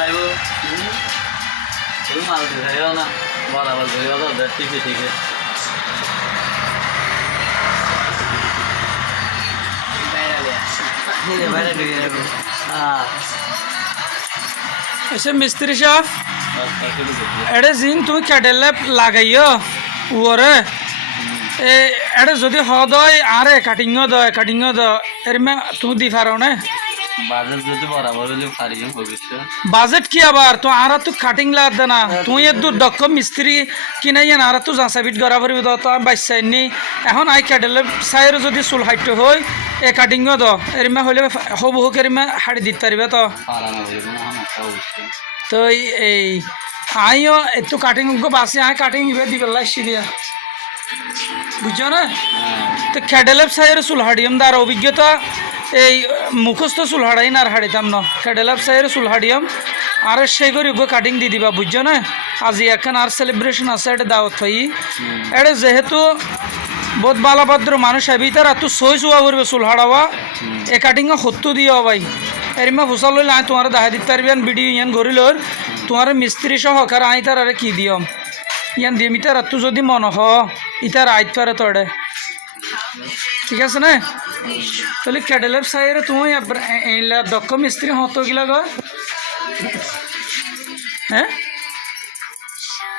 লাগবো তুমি মাল দিও না বরাবর ধরিও তো ঠিক ঠিক ऐसे मिस्त्री साहब एडे जिन तुम कैडेले लागाइयो ওরে এডে যদি হদয় আরে কাটিং দ এর মে তুমি দি পারো না বাজেট যদি বরাবর হলে পারিও ভবিষ্যৎ বাজেট কি আবার তো আর তো কাটিং লাগ দেনা তুই এত দক্ষ মিস্ত্রি কি নাই আর তো জাসাবিট গরা ভরি দ তো বাইসাইনি এখন আই ক্যাডেলে সাইর যদি চুল হাইট হই এ কাটিং দ এর মে হলে হবু হোক এর মে হাড়ি দিতে পারবে তো পারানো হইব না অবশ্যই তো এই আইও এত কাটিং গো বাসে আই কাটিং ইবে দিবে লাইছি দিয়া বুঝছো না তো ক্যাডেলেপ সাইয়ের চুলহাডিয়াম দার অভিজ্ঞতা এই মুখস্থ চুলহাড়াই না আর হাড়িতাম ন ক্যাডেলেপ সাইয়ের চুলহাডিয়াম আর সেই করে গো কাটিং দি দিবা বুঝছো না আজি এখন আর সেলিব্রেশন আছে এটা দাওয়াত হই এটা যেহেতু বহুত বালাভদ্র মানুষ আবি তার এত সই চুয়া করবে চুলহাড়াওয়া এ কাটিং হত্যু দিও ভাই এরিমা ফুসাল লইলে আই তোমার দেখা দিতে পারবি ভিডিও ইয়ান গরিলোর তোমার মিস্ত্রি সহকার আই তার আরে কি দিয়ম ইয়ান দিয়ে মিটার তুই যদি মন হ ইতার আইত পারে তোড়ে ঠিক আছে না তাহলে ক্যাডেলের সাইরে তুমি দক্ষ মিস্ত্রি হতো গিলা গো হ্যাঁ